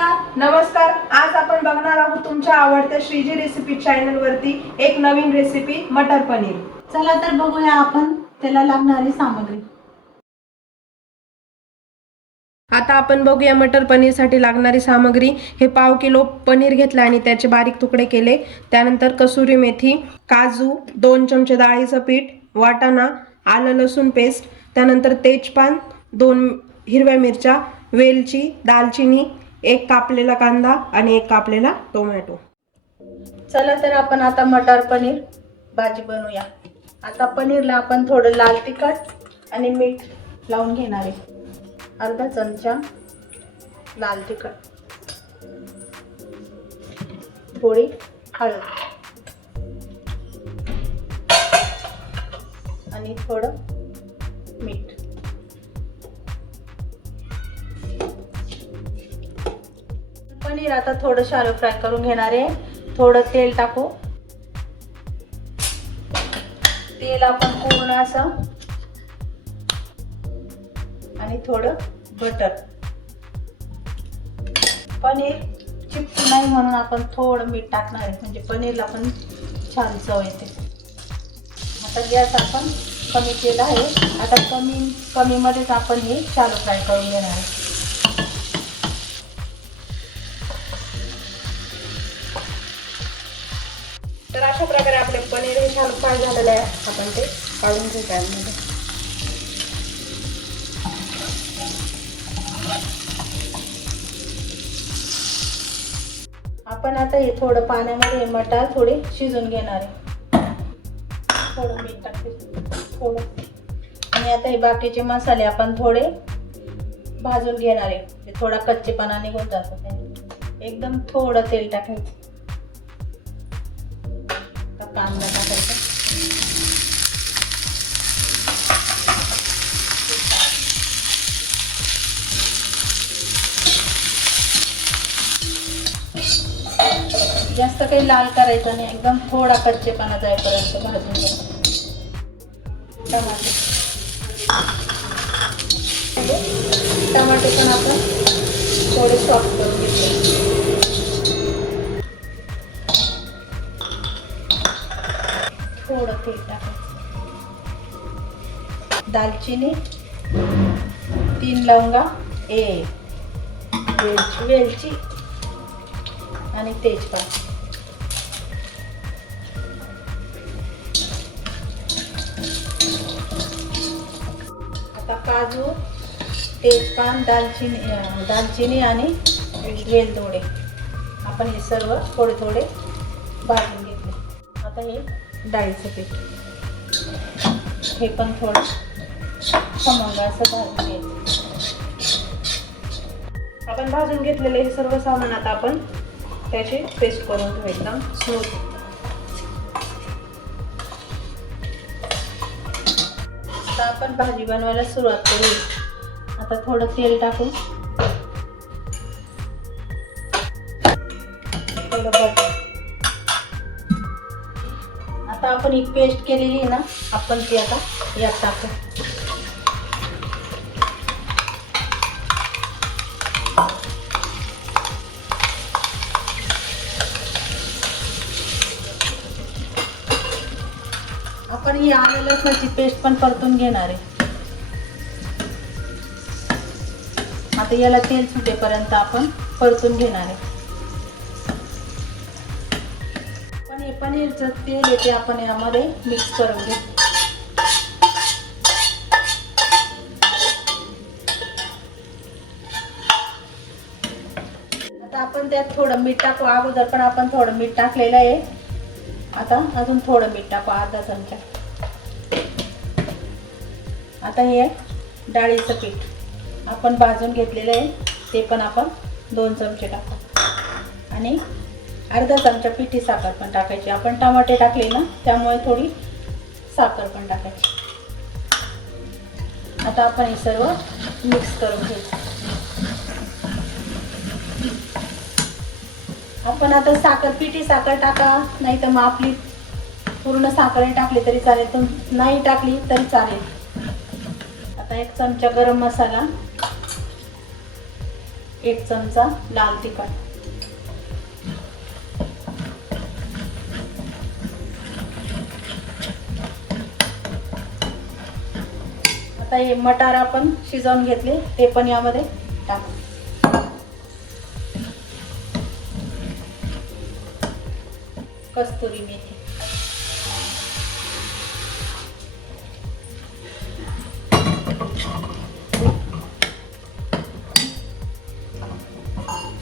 नमस्कार। आज आपण बघणार आहोत तुमच्या आवडत्या श्रीजी रेसिपी चॅनल वरती एक नवीन रेसिपी मटर पनीर। चला तर बघूया आपण त्याला लागणारी सामग्री। आता आपण बघूया मटर पनीर साठी लागणारी सामग्री। हे पाव किलो पनीर घेतले आणि त्याचे बारीक तुकडे केले। त्यानंतर कसुरी मेथी, काजू, 2 चमचे डाळीचं पीठ, वाटाणा, आलं लसूण पेस्ट, त्यानंतर तेजपान, 2 हिरव्या मिरच्या, वेलची, दालचिनी, 1 कापलेला कांदा आणि 1 कापलेला टोमॅटो। चला तर आपण आता मटर पनीर भाजी बनवूया। आता पनीरला आपण थोडं लाल तिखट आणि मीठ लावून घेणार आहे। अर्धा चमचा लाल तिखट, थोडी हळद आणि थोडं मीठ। पनीर आता थोडं शॅलो फ्राय करून घेणार आहे। थोडं तेल टाकू। तेल आपण पूर्ण असं आणि थोडं बटर। पनीर चिपकू नाही म्हणून आपण थोडं मीठ टाकणार आहे, म्हणजे पनीरला पण छान चव येते। आता गॅस आपण कमी केला आहे। आता कमी मध्येच आपण हे शॅलो फ्राय करून घेणार आहे। तर अशा प्रकारे आपले पनीर हे छान फ्राय झालेले आहे। आपण ते काढून घेऊ पॅनमध्ये। आपण आता हे थोडं पाण्यामध्ये मटार थोडे शिजून घेणार आहे। थोडं मीठ टाकते थोडं, आणि आता हे बाकीचे मसाले आपण थोडे भाजून घेणार आहे। ते थोडा कच्चेपणा निघून जातो त्याने। एकदम थोडं तेल टाकायचं। कांदा टाकायचा, जास्त काही लाल करायचं नाही, एकदम थोडा कच्चेपणा जाईपर्यंत भाजून घ्यायचं। टमाटे पण आपण थोडे सॉफ्ट करून घेतले। थोडं तेल टाकायचं। दालचिनी, 3 लवंगा, वेलची आणि तेजपान। आता काजू, तेजपान, दालचिनी आणि वेलदोडे आपण हे सर्व थोडे थोडे भाजून घेतले। आता हे डाळीचं पीठ, हे पण थोडं खमंग असं भाजून घ्यायचं। आपण भाजून घेतलेले हे सर्व सामान आता आपण त्याची पेस्ट करून घेऊ एकदम स्मूथ। आता आपण भाजी बनवायला सुरुवात करू। आता थोडं तेल टाकू, थोडं बटर। आता आपण ही पेस्ट केलेली आहे ना, आपण ती आता यात टाकू। आपण ही आलं लसणाची पेस्ट पण परतून घेणार आहे। आता याला तेल सुटेपर्यंत आपण परतून घेणार आहे। पण हे पनीरचं तेल आहे ते आपण यामध्ये मिक्स करून घेऊ। आता आपण त्यात थोडं मीठ टाकू। अगोदर पण आपण थोडं मीठ टाकलेलं आहे। आता अजून थोडं मीठ टाकू, अर्धा चमचा। आता हे डाळीचं पीठ आपण भाजून घेतलेलं आहे, ते पण आपण 2 चमचे टाकू आणि अर्धा चमचा पिठी साखर पण टाकायची। आपण टमाटे टाकले ना, त्यामुळे थोडी साखर पण टाकायची। आता आपण हे सर्व मिक्स करून घ्यायचं। आपण आता पिठी साखर टाका, नाही तर मग आपली पूर्ण साखर टाकली तरी चालेल, पण नाही टाकली तरी चालेल। आता 1 चमचा गरम मसाला, 1 चमचा लाल तिखट, आता हे मटार आपण शिजवून घेतले ते पण यामध्ये टाकू. कस्तुरी मेथी,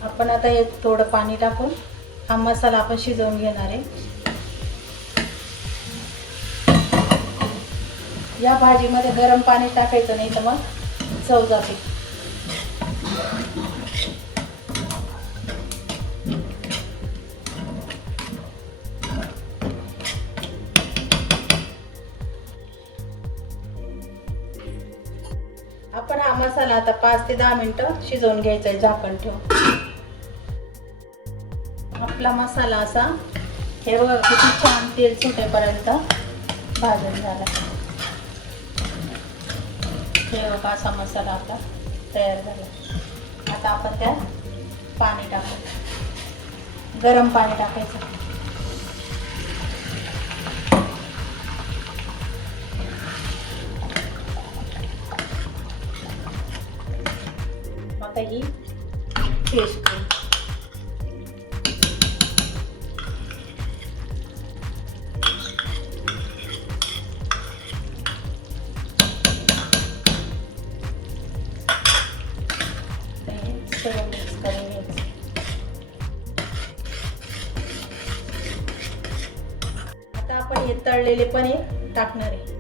आपण आता हे थोडं पाणी टाकून हा मसाला आपण शिजवून घेणार आहे. या भाजीमध्ये गरम पाणी टाकायचं नाही तर मग चव जाते. आपण हा मसाला आता 5 ते 10 मिनिटं शिजवून घ्यायचा आहे झाकण ठेवून. आपला मसाला असा हे बघा किती छान तेल सुटेपर्यंत भाजून झाला. हे बघा असा मसाला आपला तयार झाला. आता आपण त्यात पाणी टाकू, गरम पाणी टाकायचं. आता ही पेस्ट करू. मिक्स करून घ्यायचं. आता आपण हे तळलेले पनीर टाकणार आहे.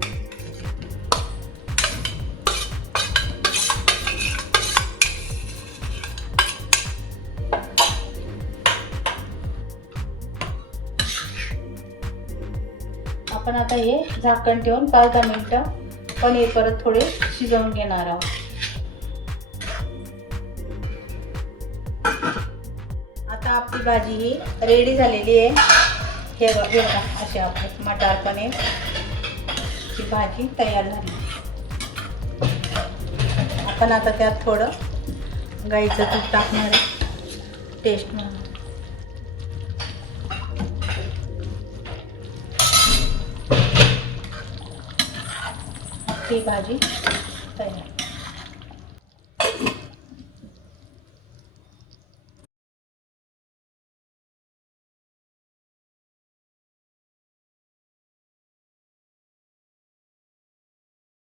आपण आता हे झाकण ठेवून 5-10 मिनिटं पनीर परत थोडे शिजवून घेणार आहोत. आता आपली भाजी ही रेडी झालेली आहे. हे बघा अशी आपली मटार पनीर ची भाजी तयार झाली. आपण आता त्यात थोडं गाईचं तूप टाकणार आहे टेस्ट म्हणून. ही भाजी तयार.